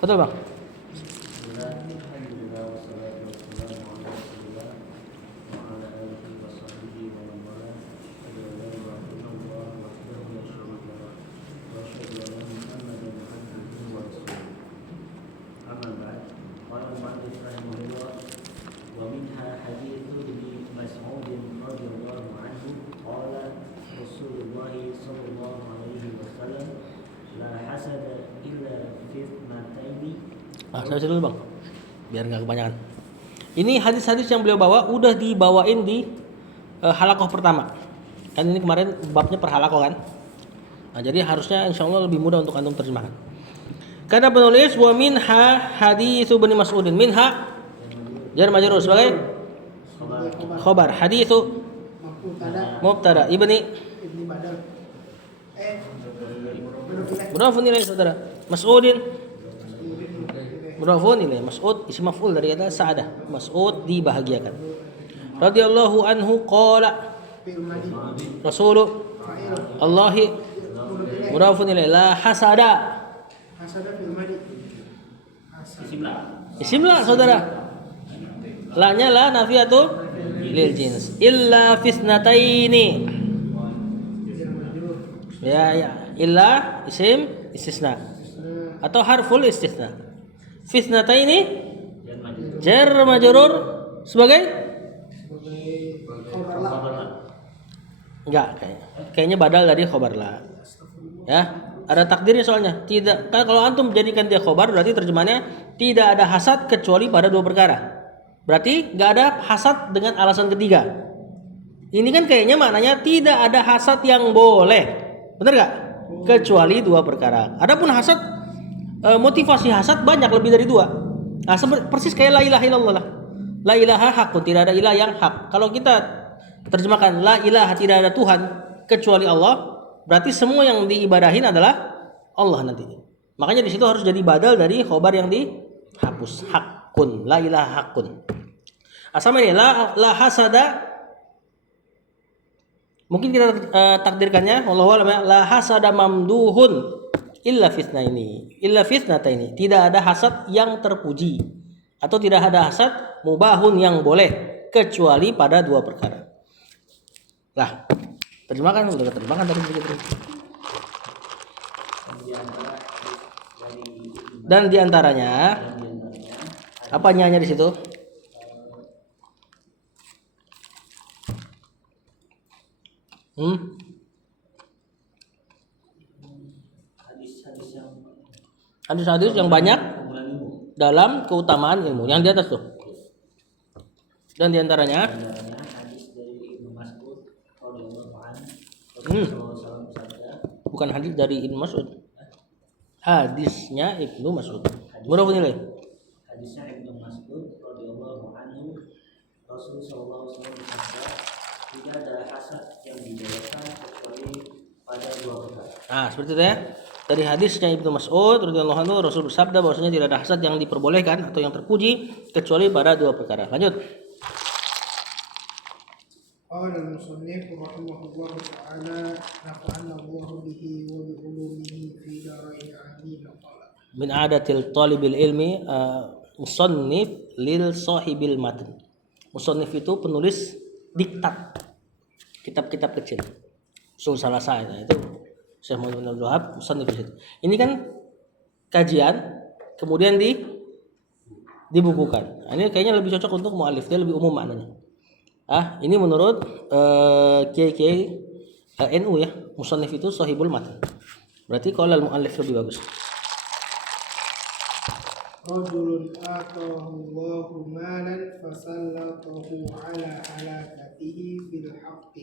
Betul Bang? Saya dulu Bang, biar nggak kebanyakan. Ini hadis-hadis yang beliau bawa udah dibawain di halakoh pertama. Kan ini kemarin babnya per halakoh kan. Nah, jadi harusnya insya Allah lebih mudah untuk antum terjemahkan. Kata penulis wa minha haditsu Ibnu Mas'udin minha jar majrur sebagai khabar haditsu mubtada ibni badal mudhafun ilaih saudara Mas'udin mudhafun ilaih Mas'ud isim maf'ul dari kata sa'adah Mas'ud dibahagiakan radhiyallahu anhu qala Rasulullah Allahi mudhafun ilaih la hasada isimlah saudara la-nya la nafiyatu lil jins illa fisnataini ya illa isim istisna atau harful istisna fisnataini jar majrur sebagai enggak kayaknya badal dari khobar la ya ada takdirnya soalnya tidak kan kalau antum jadikan dia khobar berarti terjemahannya tidak ada hasad kecuali pada dua perkara. Berarti nggak ada hasad dengan alasan ketiga. Ini kan kayaknya maknanya tidak ada hasad yang boleh, benar nggak? Kecuali dua perkara. Adapun hasad, motivasi hasad banyak lebih dari dua. Nah, persis kayak la ilaha illallah lah. La ilaha hakun, tidak ada ilah yang hak. Kalau kita terjemahkan la ilaha tidak ada Tuhan kecuali Allah, berarti semua yang diibadahin adalah Allah nanti. Makanya di situ harus jadi badal dari khobar yang dihapus hakun, la ilaha hakun. Sama ini la hasada mungkin kita takdirkannya wallahu a'lam la hasada mamduhun illa fitnataini tidak ada hasad yang terpuji atau tidak ada hasad mubahun yang boleh kecuali pada dua perkara. Lah, terjemahkan udah terjemahkan tadi begitu. Dan diantaranya apa nyanya di situ? Hadis-hadis yang banyak dalam keutamaan ilmu yang di atas tuh. Dan diantaranya bukan hadis dari Ibnu Mas'ud. Hadisnya Ibnu Mas'ud. Berapa nilai? Hadisnya Ibnu Mas'ud radhiyallahu anhu Rasul sallallahu alaihi wasallam bersabda tidak ada hasad yang dibolehkan kecuali pada dua perkara. Nah, seperti itu ya. Dari hadisnya Ibnu Mas'ud radhiyallahu anhu Rasul bersabda bahwasanya tidak ada hasad yang diperbolehkan atau yang terpuji kecuali pada dua perkara. Lanjut. قال المصنف رحمه الله تعالى نفعنا الله به وبعلومه في دارين آمين قال Min adatil talibil ilmi musannif lil sahibil matn. Musannif itu penulis diktat kitab-kitab kecil. Usul salasa itu Syekh Muhammad bin Abdul Wahab musannif itu. Ini kan kajian kemudian dibukukan. Nah, ini kayaknya lebih cocok untuk muallif, dia lebih umum maknanya. Ini menurut kiai-kiai NU ya, musannif itu sahibul matn. Berarti kalau al-muallif lebih bagus. رجل آتاه الله مالا فسلطه على هلاكته بالحق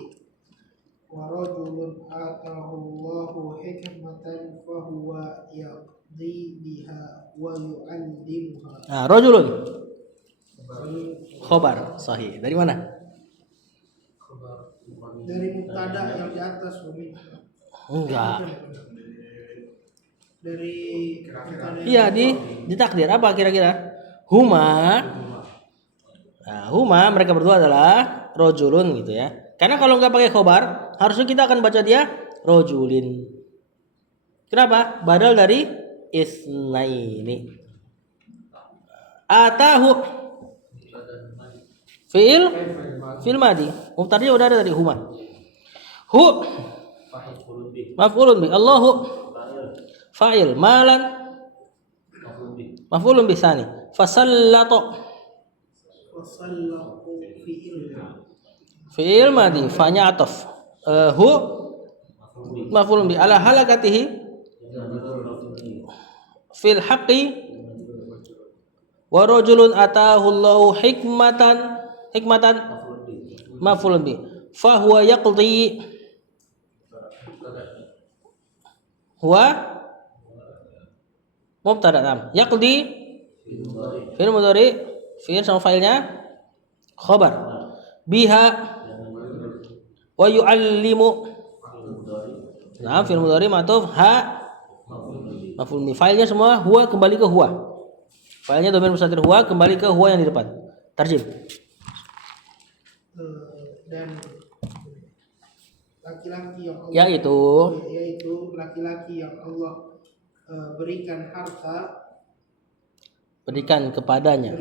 ورجل آتاه الله حكمة فهو يقضي بها ويعلمها. Rajulun khobar sahih. Dari mana? Dari mubtada yang di atas Enggak. dari Iya di takdir apa kira-kira? Huma. Nah, huma mereka berdua adalah rojulun gitu ya. Karena kalau nggak pakai khobar, harusnya kita akan baca dia rojulin. Kenapa? Badal dari isnaini. Atahu fi'il madi. Mubtada'nya udah ada tadi huma. Hu maf'ulun bi. Allahu fa'il. Malan maf'ulun bi tsani. Fasallata Wasallatu fi'il. fi'il madi. Fa'nya ataf. Hu maf'ulun bi ala halakatihi fil haqqi wa rajulun atahu Allahu hikmatan maf'ulun bi fa huwa yaqdi huwa mubtada nam yaqdi fi'il mudhari fi'il sama fa'ilnya khabar biha wa yu'allimu nah fi'il mudhari ma'tuf ha maf'ul bi fa'ilnya semua huwa kembali ke huwa fa'ilnya dhamir mustatir huwa kembali ke huwa yang di depan tarjim Dan laki-laki yang Allah yaitu laki-laki yang Allah berikan kepadanya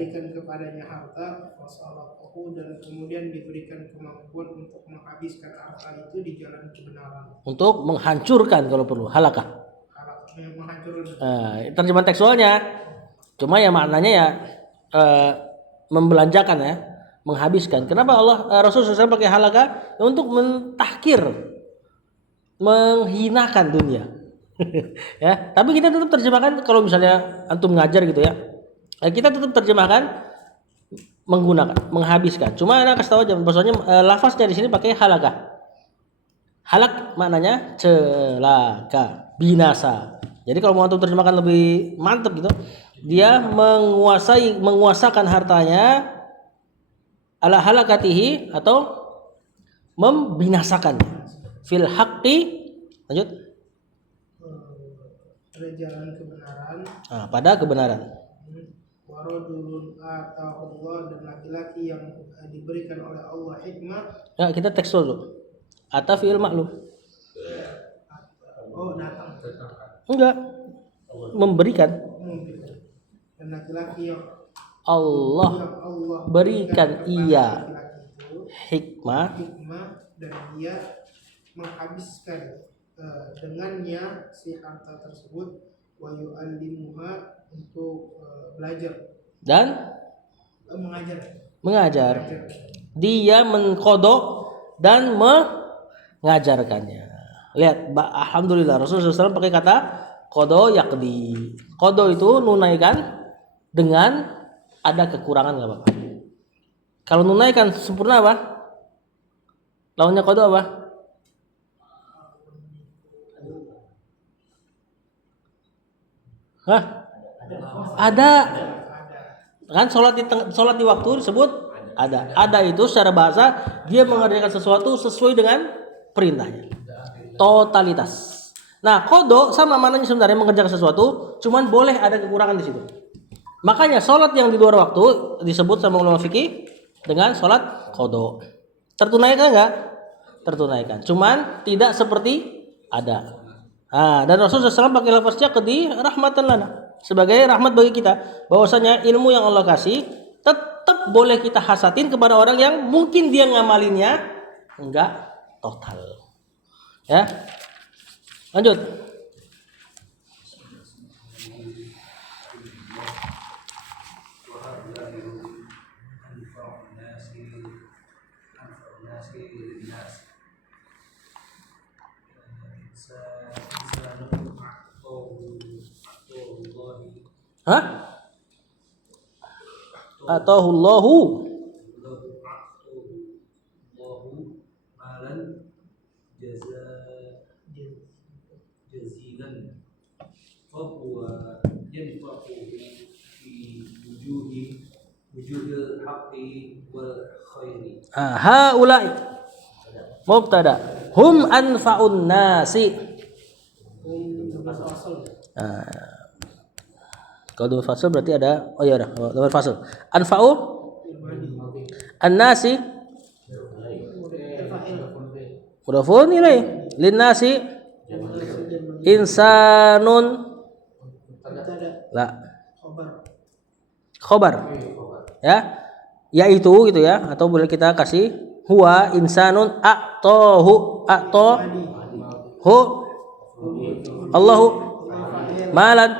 harta wasallahu dan kemudian diberikan kemampuan untuk menghabiskan harta itu di jalan kebenaran, untuk menghancurkan kalau perlu halakah menghancurkan. Terjemahan tekstualnya cuma ya maknanya ya membelanjakan ya menghabiskan. Kenapa Rasul SAW pakai halakah? Untuk mentahkir, menghinakan dunia. Ya, tapi kita tetap terjemahkan kalau misalnya antum ngajar gitu ya. Kita tetap terjemahkan menggunakan, menghabiskan. Cuma anak kasih tahu aja bahwasanya lafaznya di sini pakai halakah. Halak maknanya celaka, binasa. Jadi kalau mau antum terjemahkan lebih mantap gitu, dia menguasakan hartanya ala halakatihi atau membinasakan fil haqqi lanjut pada jalan kebenaran pada kebenaran waradulun atahullah dan laki-laki yang diberikan oleh Allah hikmah ya kita tekstual dulu atau fi'il maklum datang enggak memberikan dan laki-laki yang Allah berikan ia hikmah dan dia menghabiskan dengannya si harta tersebut wa yu'allimuha untuk belajar dan mengajar. Dia mengkodok dan mengajarkannya. Lihat, alhamdulillah Rasulullah SAW pakai kata kodo yakdi. Kodo itu nunaikan dengan ada kekurangan nggak apa-apa. Kalau nunaikan sempurna apa? Lawannya kodo apa? Hah? Ada. Kan sholat di waktu disebut ada. Ada itu secara bahasa dia mengerjakan sesuatu sesuai dengan perintahnya. Totalitas. Nah, kodo sama mananya sebenarnya mengerjakan sesuatu, cuman boleh ada kekurangan di situ. Makanya sholat yang di luar waktu disebut sama ulama fikih dengan sholat kodo. Tertunaikan enggak? Tertunaikan. Cuman tidak seperti ada. Dan Rasulullah SAW pakai lafaznya qadi rahmatan lana sebagai rahmat bagi kita. Bahwasanya ilmu yang Allah kasih tetap boleh kita hasatin kepada orang yang mungkin dia ngamalinnya enggak total. Ya. Lanjut. Hah? Atahullahu malan jazilan fa huwa yanfa'u fi wujuhil haqqi wal khairi. Haula'i mubtada hum anfa'un nasi. Kalau dhamir fasl berarti ada dhamir fasl. Anfa'u an-nasi mudhafun ilaih lin-nasi insanun la khobar. Ya. Yaitu gitu ya, atau boleh kita kasih huwa insanun a'tahu hu Allahu malan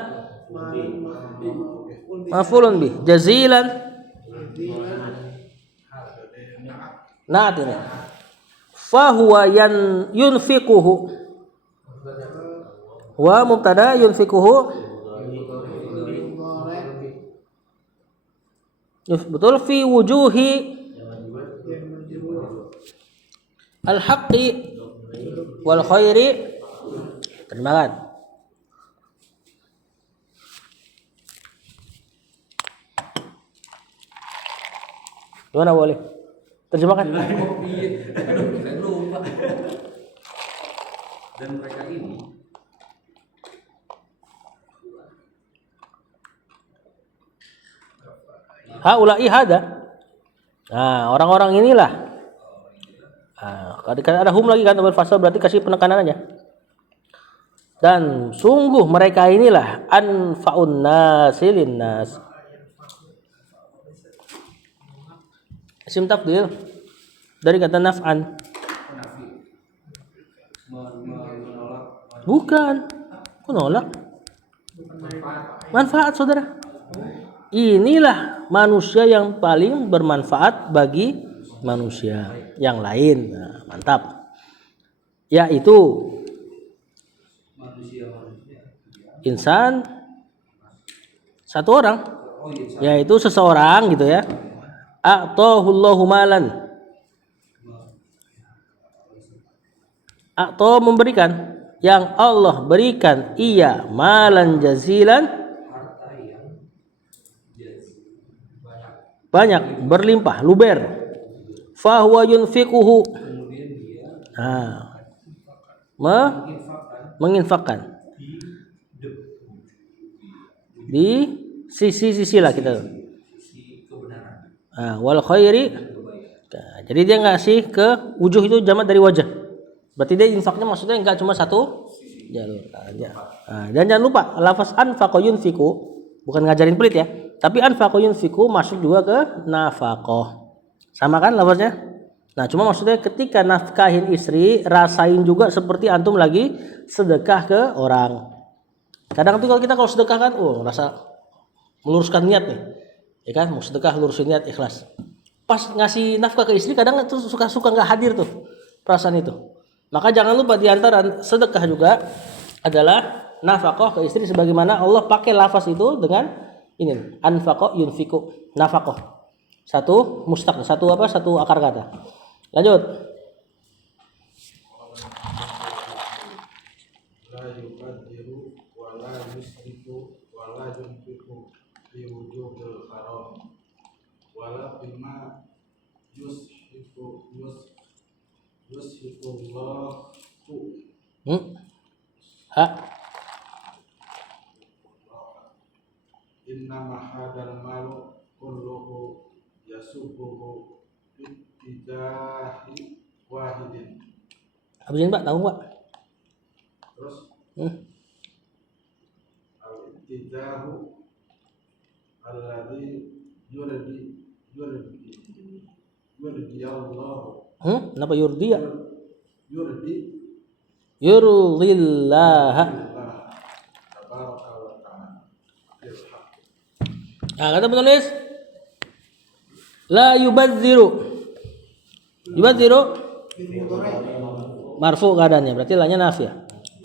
mafulun bih jazilan naat ini fa huwa yunfiquhu wa mubtada yunfiquhu betul fi wujuhi al-haqqi wal khairi. Terjemahkan. Gimana boleh? Terjemahkan. Dan mereka ini Haula'i hada. Nah, orang-orang inilah. Nah, kalau ada hum lagi kan fasal berarti kasih penekanan aja. Dan sungguh mereka inilah anfa'un nasi linnas. Isim tafdil dari kata naf'an. Bukan. Kok nolak? Manfaat, saudara. Inilah manusia yang paling bermanfaat bagi manusia yang lain. Nah, mantap. Yaitu insan satu orang, yaitu seseorang gitu ya. A'tahullahu malan. Atau memberikan yang Allah berikan ia malan jazilan banyak, berlimpah, luber. Fahuwa yunfiquhu. Nah, menginfakkan di sisi-sisi lah kita. Nah, wal khairi. Nah, jadi dia ngasih ke wujuh itu jamak dari wajah. Berarti dia infaknya maksudnya enggak cuma satu jalur. Nah, dan jangan lupa lafaz anfaqa yunfiqu bukan ngajarin pelit ya. Tapi anfaqa yunfiqu masuk juga ke nafaqah. Sama kan lafaznya? Nah, cuma maksudnya ketika nafkahin istri, rasain juga seperti antum lagi sedekah ke orang. Kadang tuh kalau sedekah kan, rasa meluruskan niat nih. Ya kan, mau sedekah lurusin niat ikhlas. Pas ngasih nafkah ke istri kadang itu suka enggak hadir tuh perasaan itu. Maka jangan lupa di antara sedekah juga adalah nafkah ke istri sebagaimana Allah pakai lafaz itu dengan ini anfaqa yunfiqu nafaqah. Satu mustaq, satu akar kata. Lanjut. La yubadiru wa la yusrifu wa la yunfiqu fi wujuhil haram wa la bima yusifullahu Ha. inna mahadal malu kulluhu yasubuhu ittijahi wahidin. Habisin Pak, tahu Pak? Terus al-ittijahu alladhi yurdi Allah. Kenapa yurdi ya? Yurdi Yurdillaha. tabaraka wa ta'ala. Nah, kata penulis la yubadziru. Yubadziru marfu keadaannya, berarti la-nya nafiyah.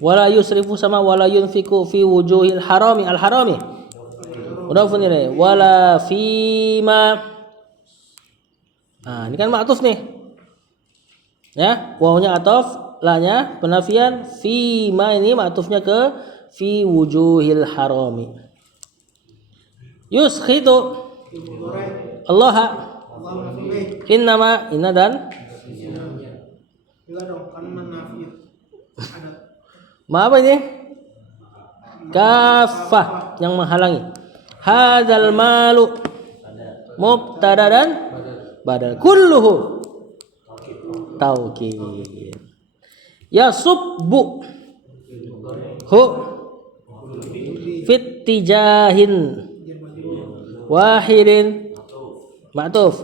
Wala yusrifu sama wala yunfiqu fi wujuhil harami al-harami. Mudhafun ilaih. Wala fima. Nah, ini kan ma'tuf nih. Ya, wawnya ataf, la-nya penafian, fima ini ma'tufnya ke fi wujuhil harami. Yuskhitu Allah innama inna dan ma apa ini? Kafah yang menghalangi. Hadzal malu mubtada dan badal kulluhu taukid. Yasubbu hu fit tijahin wahidin atuf ma'tuf.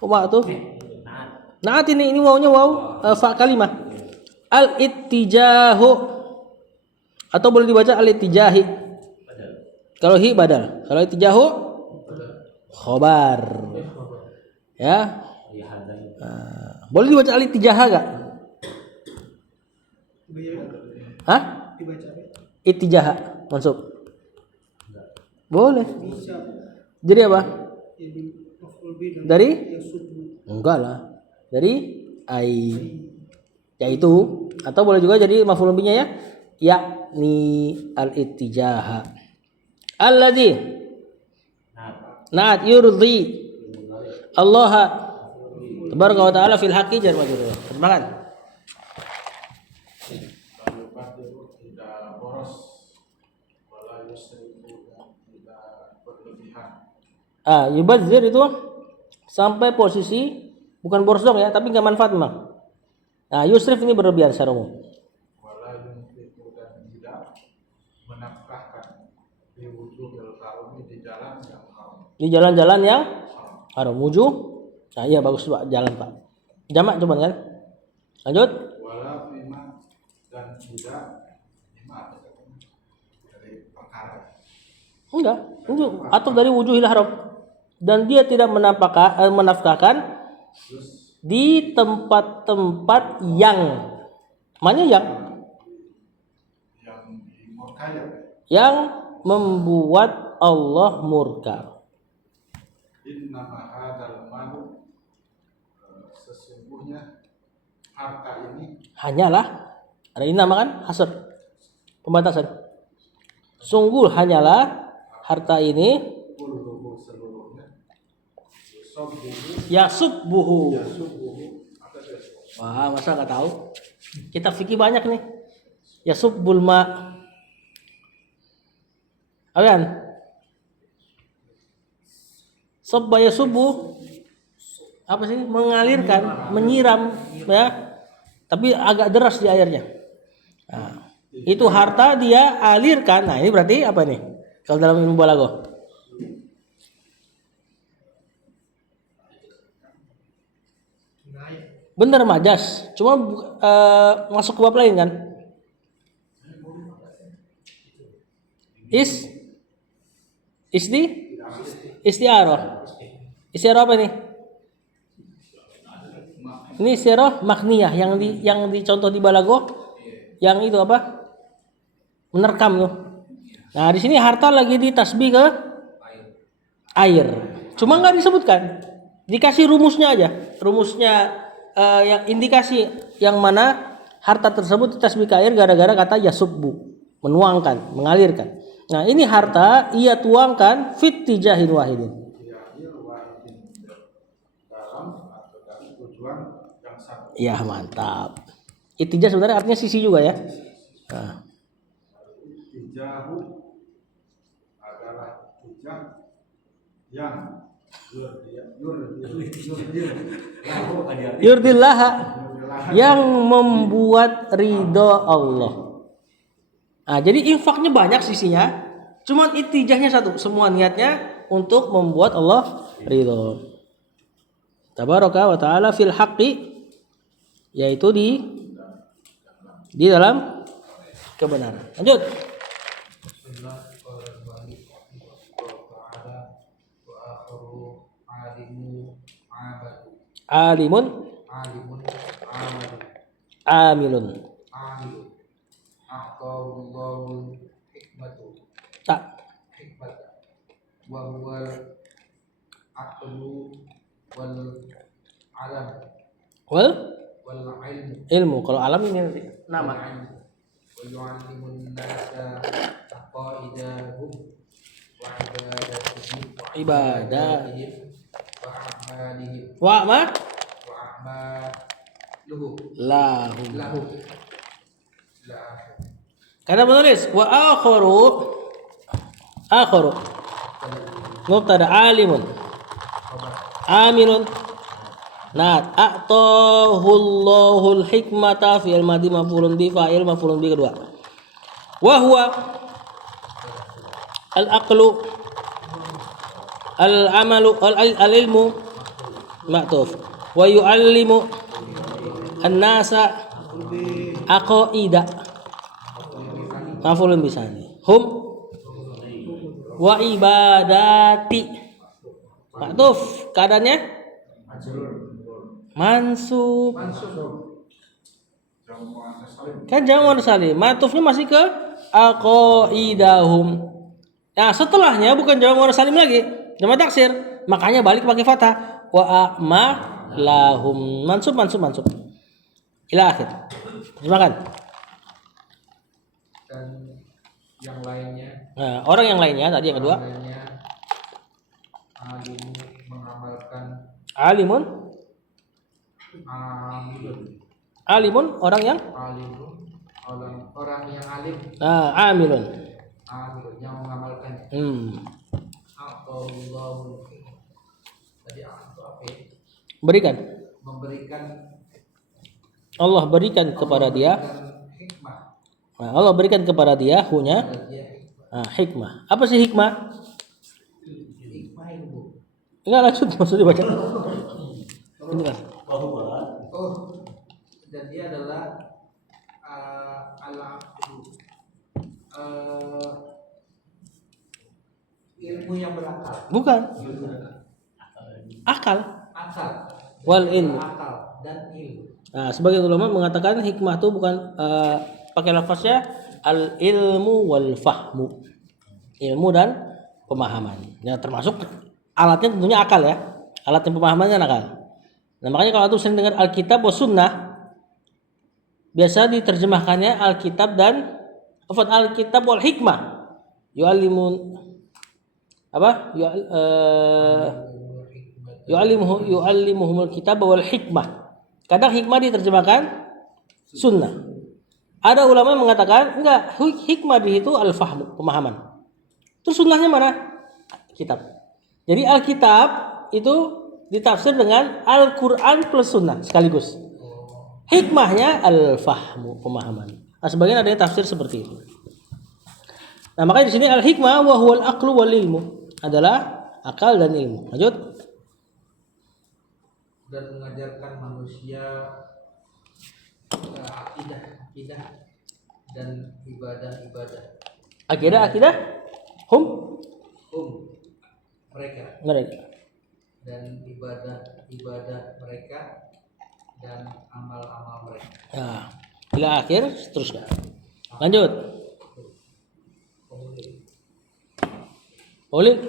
Kok ma'tuf? naat Naat ini wawnya waw fa kalimah. Al-ittijahu atau boleh dibaca al-ittijahi. badal Kalau hi badal, kalau ittijahu khobar. Ya. ya hadai Boleh dibaca al-ittijaha enggak? Hah? Dibaca Ittijaha mansub. Boleh. bisa Jadi apa? jadi maf'ul bi dan Dari? yasubbu. Enggak lah. Dari ai. Yaitu atau boleh juga jadi maf'ul bihi-nya ya. Yakni al-ittijaha. Alladzi naat naat yurdi Allah tabaraka wa taala fil haqqi jar majrur. Terjemahkan. Lalu badiru tidak boros, wala yusrifu dan tidak berlebihan. Yubadzir itu sampai posisi bukan boros dong ya, tapi enggak manfaat memang. Yusrif ini berlebihan secara umum. Wala yunfiqu dan tidak menafkahkan di wujuhil harumi di jalan yang haram. Di jalan-jalan yang haram wujuh. Iya bagus Pak, jalan Pak. Jamak cuman kan. Lanjut. Wala fima dan tidak lima dari perkara. Enggak, wujuh atau dari wujuhil haram. Dan dia tidak menafkahkan Terus di tempat-tempat yang mana yang dimurkai yang membuat Allah murka. innama hadzal malu sesungguhnya harta ini Hanyalah ada ini nama kan hasr pembatasan. Sungguh hanyalah harta ini kulluhu seluruhnya yasubbuhu. yasubuhu apa itu Wah, masa nggak tahu? Kitab fikih banyak nih. Yasubbul ma. Ayan. Sabba yasubbu apa sih? Mengalirkan, menyiram ya. Tapi agak deras di airnya. Nah, itu harta dia alirkan. Nah, ini berarti apa nih? Kalau dalam ilmu balaghah. Bener majas, cuma masuk ke bab lain kan? Istiarah. Istiarah apa nih? Ini istiarah makniyah yang dicontoh di balaghah, yang itu apa? Menerkam tuh. Nah, di sini harta lagi ditasbih ke air. Cuma nggak disebutkan. Dikasih rumusnya aja. Rumusnya yang indikasi yang mana harta tersebut ditasbih ke air gara-gara kata yasubbu, menuangkan, mengalirkan. Nah, ini harta ia tuangkan fit tijahin wahidin. dalam atau dari tujuan yang satu. Ya, mantap. Itijah sebenarnya artinya sisi juga ya. Nah, Tijahu adalah tijah yang yurdillah yang membuat ridho Allah. Nah, jadi infaknya banyak sisinya, cuman itijahnya satu, semua niatnya untuk membuat Allah ridho. Tabaraka wa ta'ala fil haqqi, yaitu di dalam kebenaran. Lanjut. Alimun amilun. A'tahullahu hikmatu Tak. hikmata wa huwal aqlu wal alam Wal wal ilmu ilmu. Kalau alam ini nanti nama. wa yu'allimun nasa aqaidahum wa ibadatihim Ibadatihim. wa a'malihim Wa ma wa a'maluhum lahum. lahum la Karena menulis wa akharu mubtada alimun amilun nat a'tahullahul hikmata fi'il madhi maf'ulun bi fa'il maf'ulun bi kedua wa huwa al aqlu Al-amalu al-ilmu ma'tuf. Wa yu'allimu an-nasa aqaida. Maf'ulun bisani. Hum wa ibadati. Ma'tuf. Keadaannya mansub. Kan jamu salim. Ma'tufnya masih ke aqaidahum. Nah, setelahnya bukan jamu salim lagi, jamak taksir. Makanya balik pakai fathah. Wa lahum. Mansub. Ila akhir. Terjemahkan. Dan yang lainnya, Nah, orang yang lainnya tadi yang kedua. alim mengamalkan Alimun. Alimun orang yang orang yang alim amilun. yang mengamalkan Allahu tadi apa ya? Memberikan Allah berikan kepada dia. hikmah Nah, Allah berikan kepada dia hunya pada dia hikmah. Apa sih hikmah? hikmah ilmu. Enggak lanjut maksudnya baca. Benar. Dan dia adalah ilmu yang berakal. Bukan. Akal. Wal ilmu. Akal dan ilmu. Nah, sebagian ulama mengatakan hikmah itu bukan pakai lafaznya al ilmu wal fahmu. Ilmu dan pemahaman. Ya, termasuk alatnya tentunya akal ya. Alat yang pemahamannya akal. Nah, makanya kalau itu sering dengar Alkitab wa sunnah, biasa diterjemahkannya Alkitab dan Alkitab wal hikmah. Yu'allimun apa? Yu'allimuhumul kitab wal hikmah. Kadang hikmah diterjemahkan sunnah. Ada ulama yang mengatakan enggak, hikmah di situ al-fahmu, pemahaman. Terus sunnahnya mana? Kitab. Jadi Alkitab itu ditafsir dengan Al-Qur'an plus sunnah sekaligus. Hikmahnya al-fahmu, pemahaman. Nah, sebagian ada yang tafsir seperti itu. Nah, makanya di sini al-hikmah wa huwal aqlu wal ilmu adalah akal dan ilmu. Lanjut. Dan mengajarkan manusia akidah dan ibadah Akidah hum mereka dan ibadah mereka dan amal-amal mereka. Nah, hingga akhir seterusnya. Lanjut. Boleh?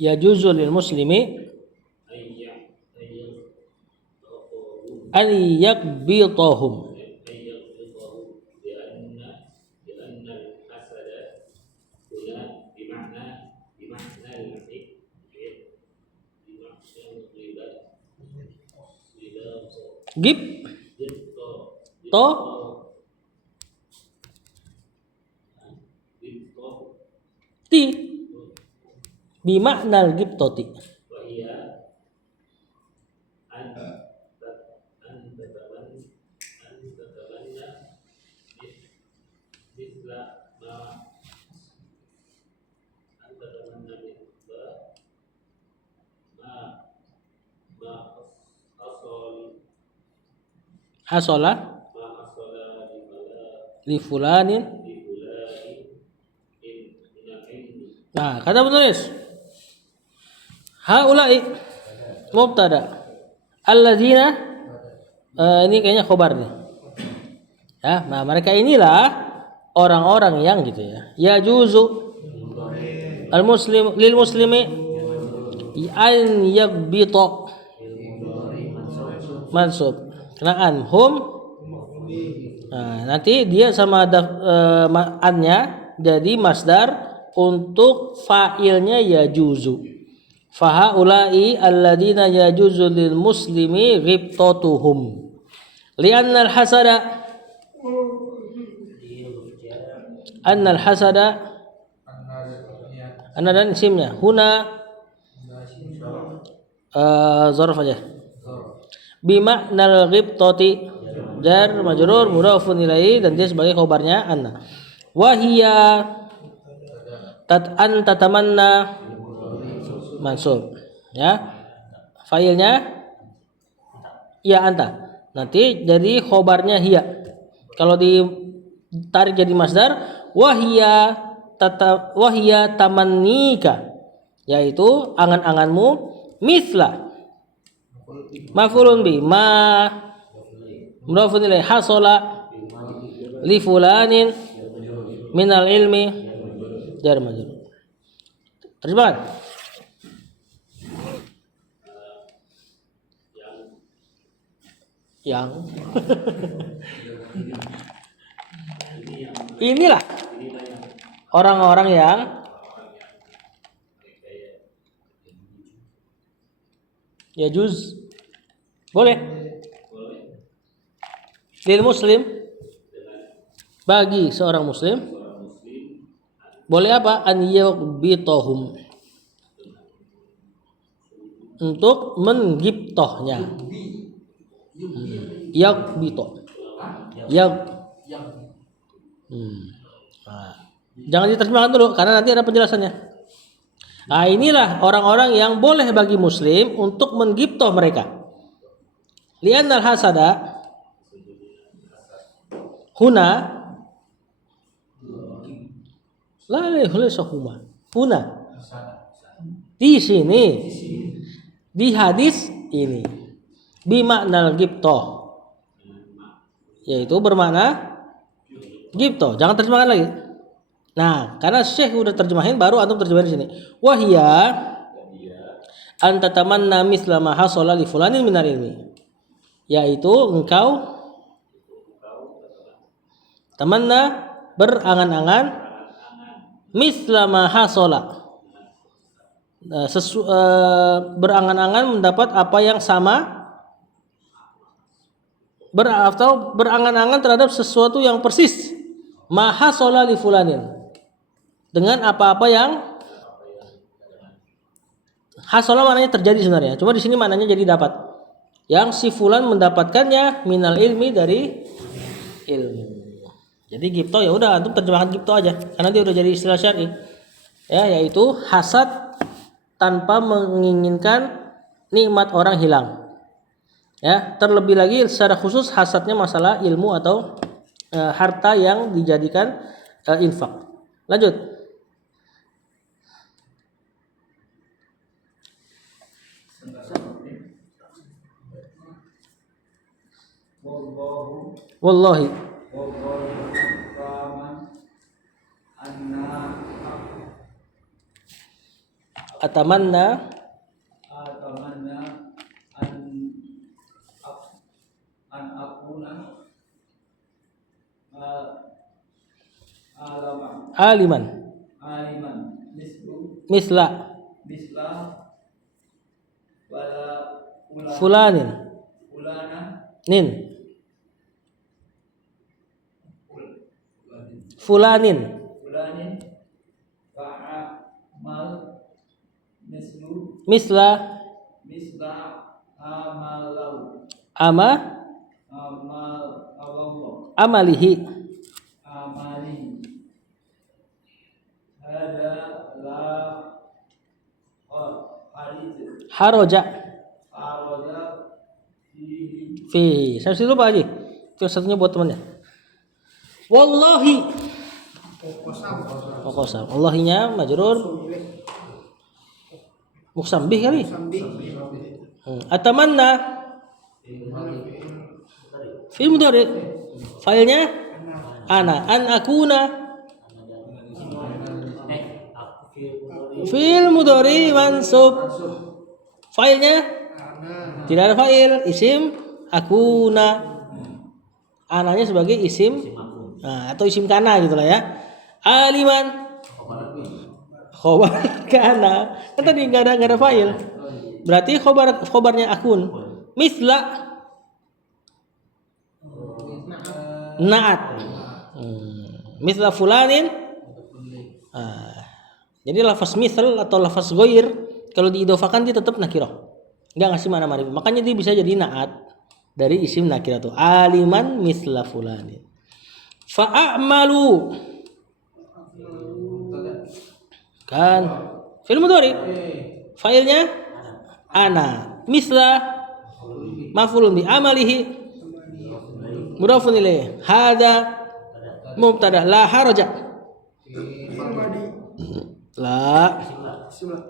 Yajuzu lil muslimi an yakbitahum. Gib to ti bimaknal gibtoti. Hasola li fulanin. Nah, kata penulis haula'i mubtada alladzina ini kayaknya khobar nih. Ya, nah mereka inilah orang-orang yang gitu ya. Yajuzu al muslim lil muslimi an yagbita mansub kenaan hum. Nah, nanti dia sama annya jadi masdar untuk fa'ilnya yajuzu. Fahaula'i alladzina yajuzu lil muslimi ghibtatuhum. Li'anna al-hasada anna al-hasada anna dan isimnya huna Zarf aja. Zor. Bima'nal ghibtati jar majrur mudhafun ilaihi dan dia sebagai khobarnya anna. Wa hiya tatamanna mansub. Ya. Failnya ya anta. Nanti jadi khobarnya hiya. Kalau ditarik jadi masdar wahia tamannika, yaitu angan-anganmu, misla maf'ulun bi ma mudhafun ilaihi hasala li fulanin minal ilmi jar majrur. Terjemahan. Yang inilah orang-orang yang ya juz boleh lil muslim bagi seorang muslim boleh apa an yughbitohum untuk menggibtohnya yaghbito Nah, jangan diterjemahkan dulu karena nanti ada penjelasannya. Nah, inilah orang-orang yang boleh bagi muslim untuk menggibtoh mereka. Li'annal hasada huna la yuhlisuhuma. Huna di sini di hadis ini bimaknal gibtoh yaitu bermakna gibtoh. Jangan terjemahkan lagi. Nah, karena Syekh udah terjemahin baru antum terjemahin di sini. Wahia anta tamanna misla ma hasala li fulanin minar ilmi. Yaitu engkau tamanna berangan-angan misla ma hasala. Berangan-angan mendapat apa yang sama atau berangan-angan terhadap sesuatu yang persis maha sola li fulanin dengan apa-apa yang hasola maknanya terjadi sebenarnya, cuma di sini maknanya jadi dapat yang si fulan mendapatkannya minal ilmi dari ilmu. Jadi gibto ya udah antum terjemahkan gibto aja karena dia udah jadi istilah syar'i ya, yaitu hasad tanpa menginginkan nikmat orang hilang. Ya, terlebih lagi secara khusus hasadnya masalah ilmu atau harta yang dijadikan infak. Lanjut. Wallahi. Atamanna an akuna aliman misla wala fulanin nin fulanin fa'amal misla amalau amalihi ada la haroja haroja fi. Saya lupa lagi. Itu satunya buat temannya. Wallahi. Qasam. Wallahinya majrur muksam bih kali. Atamanna fi'il mudhari. Failnya ana an akuna fi'il mudhari mansub. Failnya tidak ada fa'il, isim akuna. Ananya sebagai isim atau isim kana gitulah ya. Aliman khobar kana. Kan tadi enggak ada fa'il. Berarti khobarnya akun. Misla na'at. Misla fulanin. Jadi lafaz misal atau lafaz ghair kalau diidofakan dia tetap nakirah. Nggak ngasih mana ma'rifah. Makanya dia bisa jadi naat dari isim nakiratu. Aliman misla fulani. Fa'amalu kan fi'il mudhari. Fa'ilnya ana. Misla maf'ulun bi amalihi mudhafun ilaih. Hada mubtada la haraja.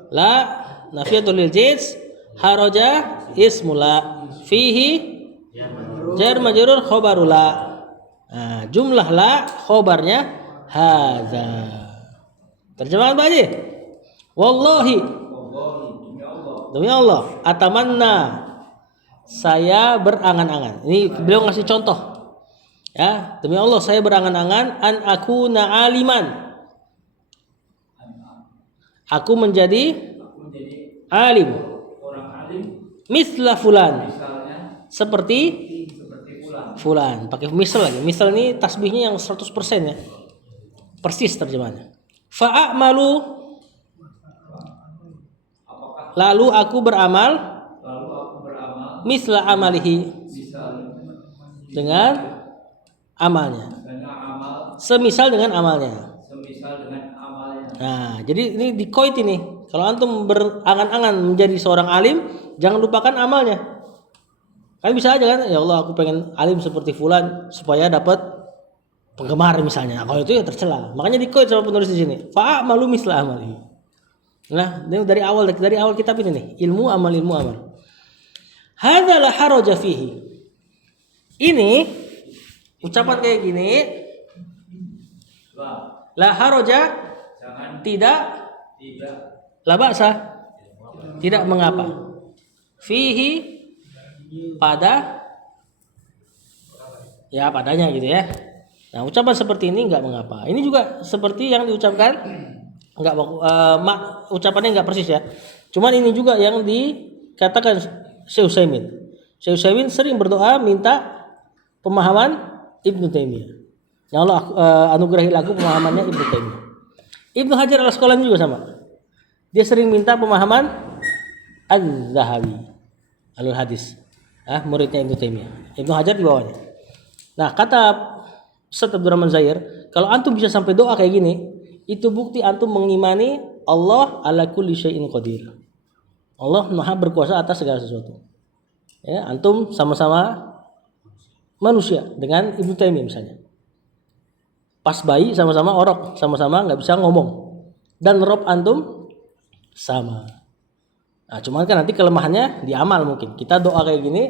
La nafiyatul lil jins haraja ismula fihi jar majrur khobarul la. Nah, jumlah la khobarnya hadza. Terjemahan Pak Haji. Wallahi demi Allah atamanna saya berangan-angan. Ini beliau ngasih contoh. Ya, demi Allah saya berangan-angan an akuna aliman. Aku menjadi alim. Misla fulan. Seperti fulan. Pakai misal lagi. Misal ini tasbihnya yang 100% ya. Persis terjemahannya. Fa'amalu. Lalu aku beramal misla amalihi. Dengan amalnya. Semisal dengan amalnya. Nah, jadi ini dikoit ini. Kalau antum berangan-angan menjadi seorang alim, jangan lupakan amalnya. Kan bisa aja kan, ya Allah aku pengen alim seperti fulan supaya dapat penggemar misalnya. Nah, kalau itu ya tercela. Makanya dikoit sama penulis di sini. Fa'amalu misla amali. Nah, ini dari awal kitab ini nih, ilmu amal. Hadza la haraja fihi. Ini ucapan kayak gini la haraja tidak la ba'sa tidak mengapa fihi pada ya padanya gitu ya. Nah, ucapan seperti ini enggak mengapa. Ini juga seperti yang diucapkan enggak ucapannya enggak persis ya. Cuman ini juga yang dikatakan Syekh Utsaimin. Syekh Utsaimin sering berdoa minta pemahaman Ibnu Taimiyah. Ya Allah anugerahi aku pemahamannya Ibnu Taimiyah. Ibnu Hajar al-Asqalani juga sama. Dia sering minta pemahaman Az-Zahabi alul hadis. Muridnya Ibnu Taimiyah. Ibnu Hajar di bawahnya. Nah, kata Ustaz Abdurrahman Zahir, kalau antum bisa sampai doa kayak gini, itu bukti antum mengimani Allah ala kulli syai'in qadir. Allah Maha berkuasa atas segala sesuatu. Ya, antum sama-sama manusia dengan Ibnu Taimiyah misalnya. Pas bayi sama-sama orok, sama-sama nggak bisa ngomong. Dan rob antum sama. Nah, cuman kan nanti kelemahannya di amal mungkin. Kita doa kayak gini,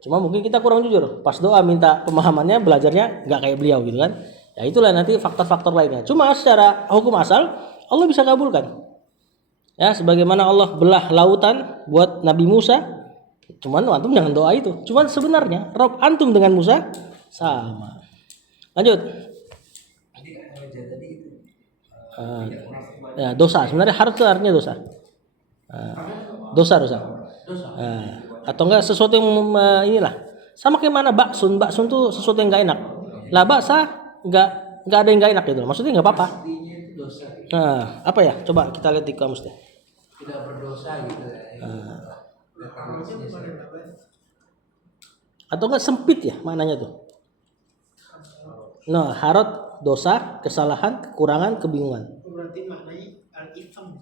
cuma mungkin kita kurang jujur. Pas doa minta pemahamannya, belajarnya nggak kayak beliau gitu kan. Ya itulah nanti faktor-faktor lainnya. Cuma secara hukum asal Allah bisa kabulkan. Ya, sebagaimana Allah belah lautan buat Nabi Musa, cuman antum jangan doa itu. Cuman sebenarnya rob antum dengan Musa sama. Lanjut. Ya, dosa sebenarnya harus artinya dosa. Dosa. Atau enggak sesuatu yang inilah. Sama kayak mana baksun tuh sesuatu yang enggak enak. Lah baksa enggak ada yang enggak enak gitu. Maksudnya enggak apa-apa. Nah, apa ya? Coba kita lihat di kamus deh. Tidak berdosa gitu ya. Atau enggak sempit ya maknanya tuh. Nah, harot dosa, kesalahan, kekurangan, kebingungan. Berarti maknanya al-itham.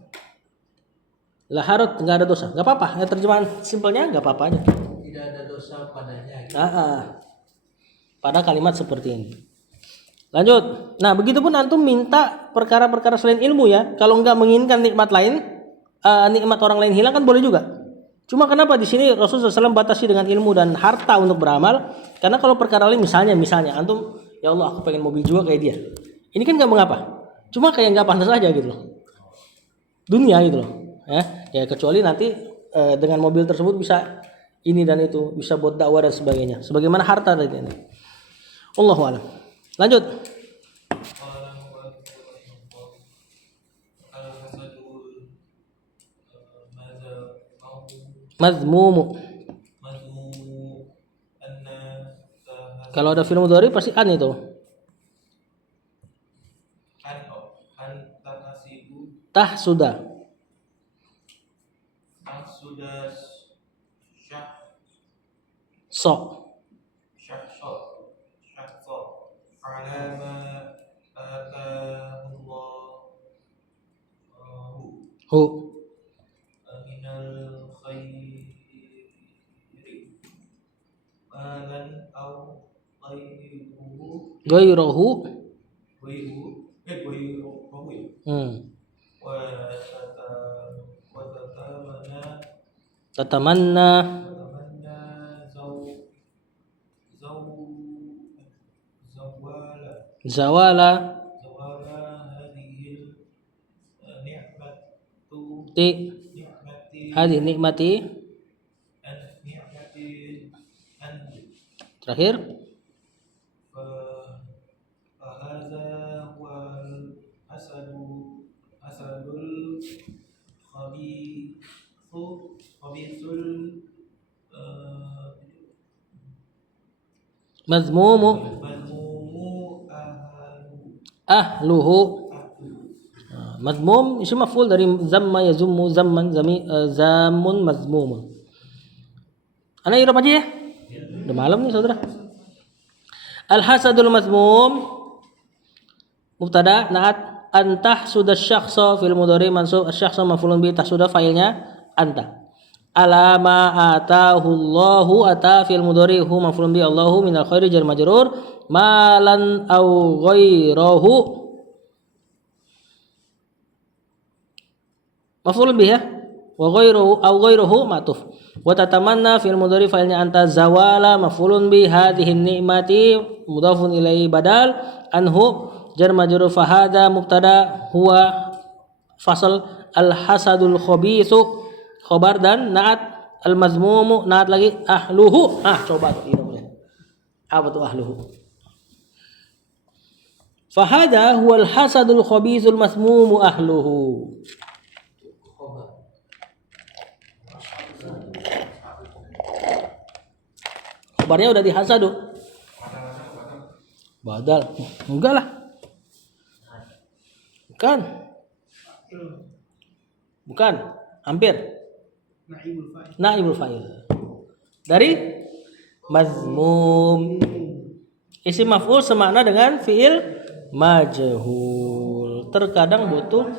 Lah harot enggak ada dosa. Enggak apa-apa. Ya, terjemahan simpelnya enggak apa-apa aja. Tidak ada dosa padanya. Gitu. Pada kalimat seperti ini. Lanjut. Nah, begitupun antum minta perkara-perkara selain ilmu ya. Kalau enggak menginginkan nikmat lain, nikmat orang lain hilang kan boleh juga. Cuma kenapa di sini Rasulullah SAW batasi dengan ilmu dan harta untuk beramal? Karena kalau perkara lain misalnya antum, ya Allah aku pengen mobil juga kayak dia. Ini kan enggak mengapa. Cuma kayak enggak pantas aja gitu loh. Dunia gitu loh. Ya kecuali nanti dengan mobil tersebut bisa ini dan itu, bisa buat dakwah dan sebagainya. Sebagaimana harta tadi ini. Allahu a'lam. Lanjut. Mazmumu. Kalau ada fi'il mudhari pasti an itu. Tah sudah. So. شخص على ما آتاه الله Hu. من الخير مالا أو غيره Gairahu. غيره Hmm. وتتمنى Tatamanna. زو زوال Zawala. هذه النعمة Ti. نعمة Hadhi nikmati. النعمة أن Terakhir. فهذا هو الحسد الخبيث Mazmumu. المذموم Ahluhu. Mazmum isim maf'ul dari zamma yazummu zamman zamun mazmumun. Ana irab aja ya. Udah malam nih saudara. Al-hasadul mazmum mubtada naat antah sudah syakhsa fil mudhari mansub asy-syakhsa maf'ulun bi tahsuda fa'ilnya anta. Alama atahu Allahu ata fil mudhari hu maf'ulun bi Allahu minal khairi jar majrur malan au ghairahu maf'ulun bih ya wa ghairuhu au ghairuhu ma'tuf wa tatamanna fil mudhari fa'ilnya anta zawala maf'ulun bi hadhihi ni'mati mudhafun ilaihi badal anhu jar majrur fa hadha mubtada huwa fasal al hasadul khabithu khabar dan naat al mazmumu naat lagi ahluhu coba tuh ini boleh apa tuh ahluhu fa hadha huwa al hasadul khabithul mazmumu ahluhu. Kabarnya udah dihasadu. Badal. Enggak lah. Bukan. Hampir. Naibul fa'il. Dari mazmum. Isim maf'ul semakna dengan fi'il majhul. Terkadang butuh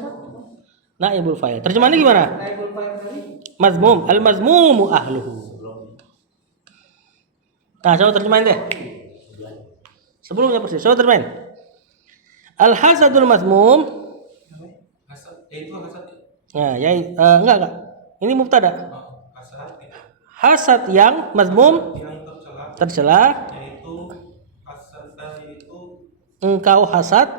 naibul fa'il. Terjemahannya gimana? Mazmum. Al-mazmumu ahluhu. Nah, coba terjemahin deh. Sebelumnya persis. Coba terjemahin. Al-hasadul mazmum. itu hasad Nah, ya enggak. Ini mubtada. Hasad yang mazmum yang tercela. yaitu hasad itu Engkau hasad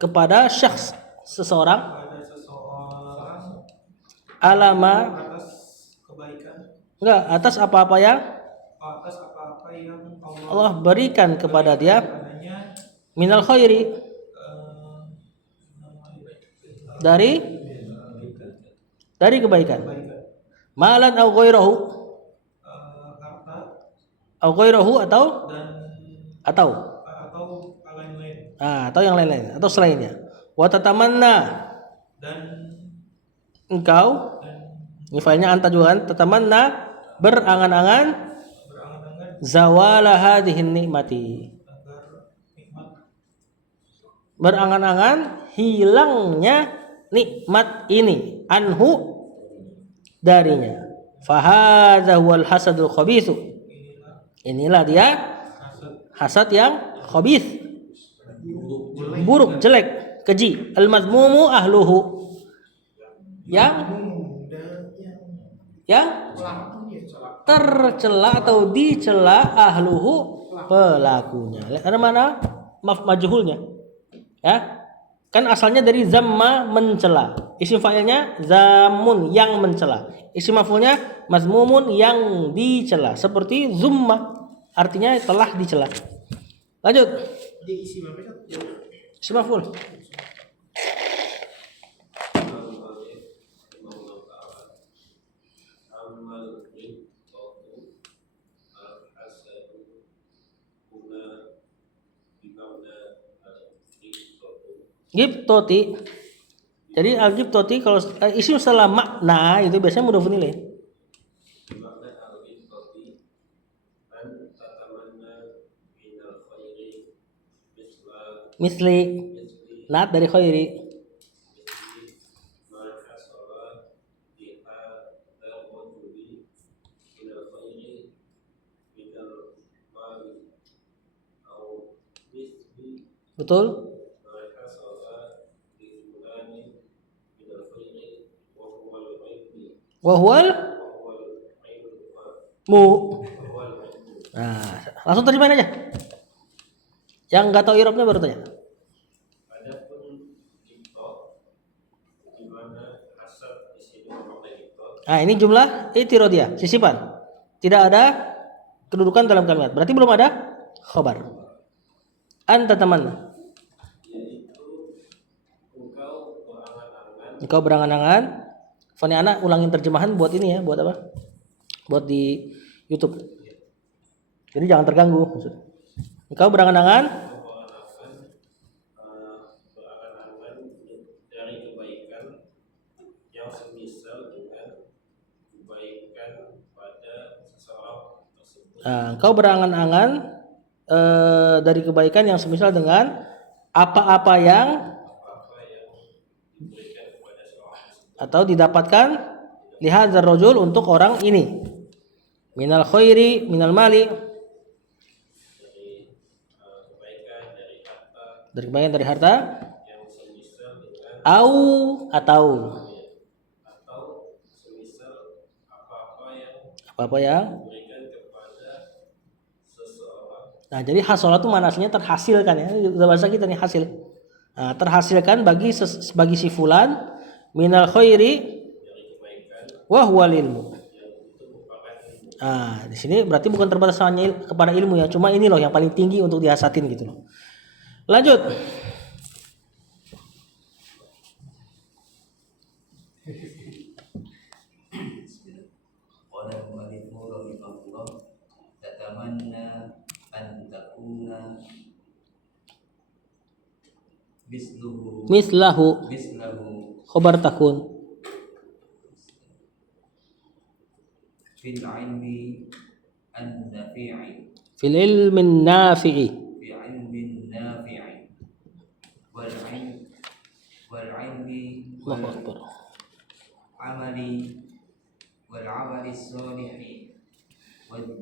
kepada syakhs seseorang pada seseorang alama atas kebaikan enggak atas apa-apa yang atas apa-apa yang Allah berikan kepada dia padanya minal khairi dari kebaikan. Malan au ghairahu harta au ghairahu atau dan atau lain-lain atau yang lain-lain atau selainnya. Wa tatamanna dan engkau ini filenya anta juga kan tatamanna berangan-angan zawala hadhihi nikmati agar nikmat berangan-angan hilangnya nikmat ini anhu darinya. Fahadza huwal hasadul khabith. Inilah dia hasad yang khabith. Buruk, jelek, keji. Al mazmumu ahluhu. Yang tercela atau dicela ahluhu pelakunya. Ada mana majhulnya? Ya. Kan asalnya dari zamma mencela. Isim fa'ilnya zamun yang mencela. Isim maf'ulnya mazmumun yang dicela. Seperti zumma artinya telah dicela. Lanjut. Isim maf'ul. Gibtoti. Jadi al-gibtoti kalau isim setelah makna itu biasanya mudhofun ilaih. Misli. Nat dari khairi. Maka sholat kita terwujudi minal khairi minal mali au bismi Betul? maka sholat di fulani minal khairi wa huwal ghaibi Wahwal wa huwal ghaibi mu. wa huwal ghaibi. Nah, langsung terjemahin aja. Yang nggak tahu irobnya baru tanya. Adapun itu di mana hasad di sini makna itu Nah, ini jumlah itirodiyah, sisipan. Tidak ada kedudukan dalam kalimat. Berarti belum ada khabar. Anta tamanna. yaitu engkau berangan-angan Engkau berangan-angan. Fani anak ulangin terjemahan buat ini ya, buat apa? Buat di YouTube. Jadi jangan terganggu maksudnya. Engkau berangan-angan berangan-angan dari kebaikan yang semisal dengan kebaikan pada seseorang tersebut. Nah, engkau berangan-angan dari kebaikan yang semisal dengan apa-apa yang Apa yang diberikan kepada seorang tersebut atau didapatkan lihadzal rajul untuk orang ini. Minal khairi, minal mali, dari kebaikan dari harta dari kebaikan dari harta, yang semisal dengan atau atau semisal apa-apa yang apa-apa yang. diberikan kepada seseorang Nah, jadi hasolat itu manasnya terhasilkan ya. Udah bahasa kita nih hasil. Nah, terhasilkan bagi si fulan minal khairi dari kebaikan wa huwal ilmu. yang itu merupakan ilmu. Nah, di sini berarti bukan terbatas hanya kepada ilmu ya, cuma ini loh yang paling tinggi untuk dihasatin gitu loh. Lanjut. Qala al-mu'allifu rahimahullah tatamanna an takuna misluhu Mislahu khabar takun fil ilmi an-nafi'i fil ilmin nafi'i. fi ilmin nafi'i wal ilmi Allahu akbar. amali wal amali salihi wad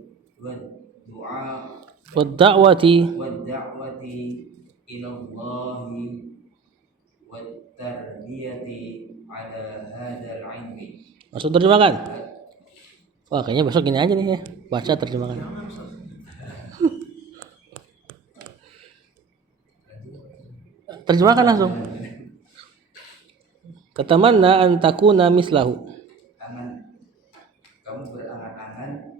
du'a Wad da'wati wad da'wati ila Allah wad tarbiyati ala hadzal ilmi. masuk terjemahkan. Wah, kayaknya besok gini aja nih ya, baca terjemahkan. Terjemahkan langsung. Tatamanna an takuna mislahu. Angan, kamu berangan-angan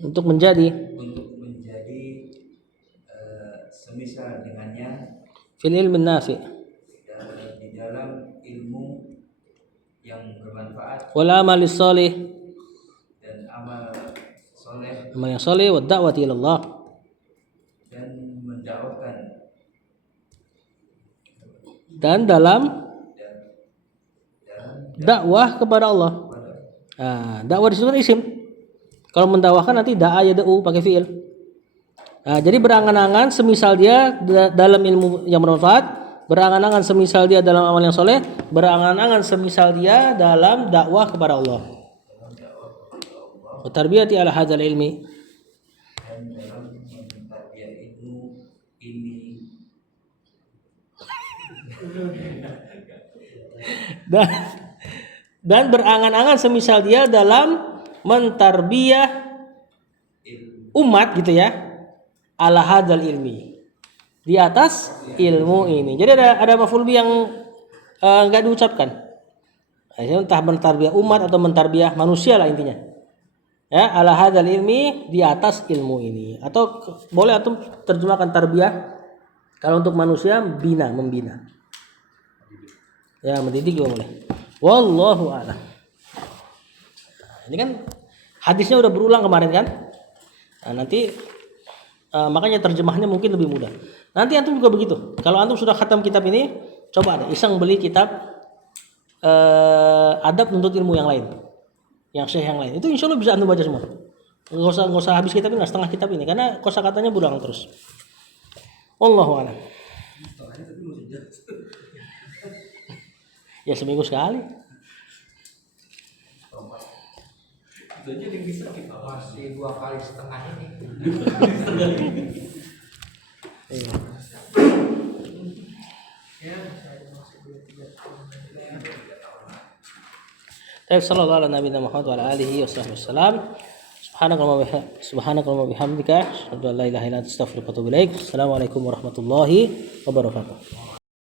Untuk menjadi untuk menjadi semisal dengannya fil ilmin nafi' di dalam ilmu yang bermanfaat wal amali shalih, dan amal soleh amal yang shalih, wad da'wati ila Allah, dan mendakwakan dan dalam dan dakwah kepada Allah. Nah, dakwah di situ kan isim. Kalau mendakwahkan nanti da'a yad'u pakai fi'il. Nah, jadi berangan-angan semisal dia dalam ilmu yang bermanfaat, berangan-angan semisal dia dalam amal yang soleh, berangan-angan semisal dia dalam dakwah kepada Allah. Wa tarbiyati ala hadzal ilmi. dan dalam mentarbiyah ilmu ini Dan berangan-angan semisal dia dalam mentarbiyah umat gitu ya, ala hadzal ilmi, di atas ilmu ini. Jadi ada maf'ul bi yang enggak diucapkan. Entah mentarbiyah umat atau mentarbiyah manusia lah intinya. Ya, ala hadzal ilmi, di atas ilmu ini. Atau boleh atau terjemahkan tarbiyah kalau untuk manusia membina. Ya, mendidik juga boleh. Wallahu a'lam. Nah, ini kan hadisnya udah berulang kemarin kan? Nah, nanti makanya terjemahnya mungkin lebih mudah. Nanti antum juga begitu. Kalau antum sudah khatam kitab ini, coba ada iseng beli kitab adab nuntut ilmu yang lain, yang syekh yang lain. Itu insya Allah bisa antum baca semua. Nggak usah habis kitab ini, setengah kitab ini, karena kosakatanya berulang terus. Wallahu a'lam. Ya seminggu sekali. Masih 2 kali setengah ini. Iya. Ya, saya masih 2-3 tahun. Baik, sallallahu ala nabiyina Muhammad wa ala alihi wasallam. Subhanakallahumma bihamdika, asyhadu an la ilaha illa anta, astaghfiruka wa atubu ilaik. Assalamualaikum warahmatullahi wabarakatuh.